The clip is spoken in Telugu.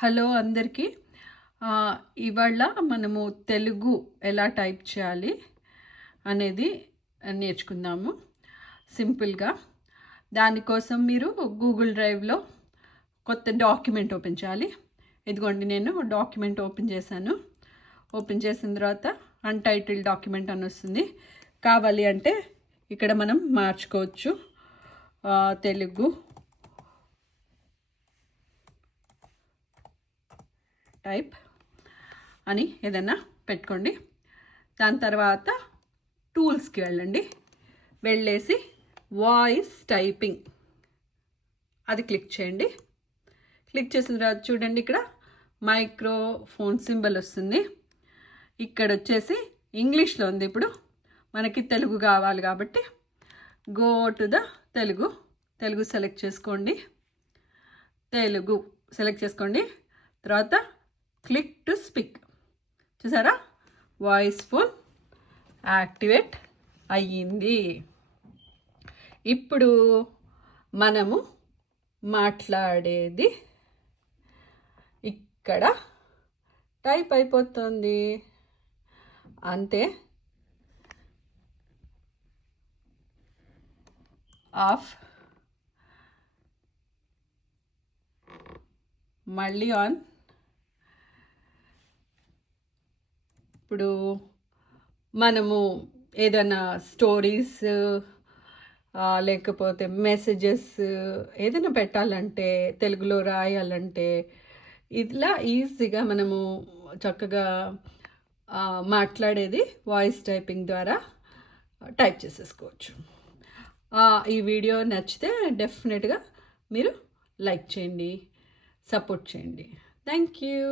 హలో అందరికీ. ఇవాళ మనము తెలుగు ఎలా టైప్ చేయాలి అనేది నేర్చుకుందాము సింపుల్గా. దానికోసం మీరు గూగుల్ డ్రైవ్లో కొత్త డాక్యుమెంట్ ఓపెన్ చేయాలి. ఇదిగోండి, నేను డాక్యుమెంట్ ఓపెన్ చేశాను. ఓపెన్ చేసిన తర్వాత అన్టైటిల్డ్ డాక్యుమెంట్ అని వస్తుంది. కావాలి అంటే ఇక్కడ మనం మార్చుకోవచ్చు. తెలుగు టైప్ అని ఏదైనా పెట్టుకోండి. దాని తర్వాత టూల్స్కి వెళ్ళేసి వాయిస్ టైపింగ్ అది క్లిక్ చేయండి. క్లిక్ చేసిన తర్వాత చూడండి, ఇక్కడ మైక్రోఫోన్ సింబల్ వస్తుంది. ఇక్కడ వచ్చేసి ఇంగ్లీష్లో ఉంది. ఇప్పుడు మనకి తెలుగు కావాలి కాబట్టి go to the Telugu select చేసుకోండి. తెలుగు సెలెక్ట్ చేసుకోండి. తర్వాత క్లిక్ టు స్పీక్. చూసారా, వాయిస్ ఫోన్ యాక్టివేట్ అయ్యింది. ఇప్పుడు మనము మాట్లాడేది ఇక్కడ టైప్ అయిపోతుంది. అంతే. ఆఫ్, మళ్ళీ ఆన్. ఇప్పుడు మనము ఏదైనా స్టోరీస్ లేకపోతే మెసేజెస్ ఏదైనా పెట్టాలంటే, తెలుగులో రాయాలంటే ఇట్లా ఈజీగా మనము చక్కగా మాట్లాడేది వాయిస్ టైపింగ్ ద్వారా టైప్ చేసేసుకోవచ్చు. ఈ వీడియో నచ్చితే డెఫినెట్గా మీరు లైక్ చేయండి, సపోర్ట్ చేయండి. Thank you.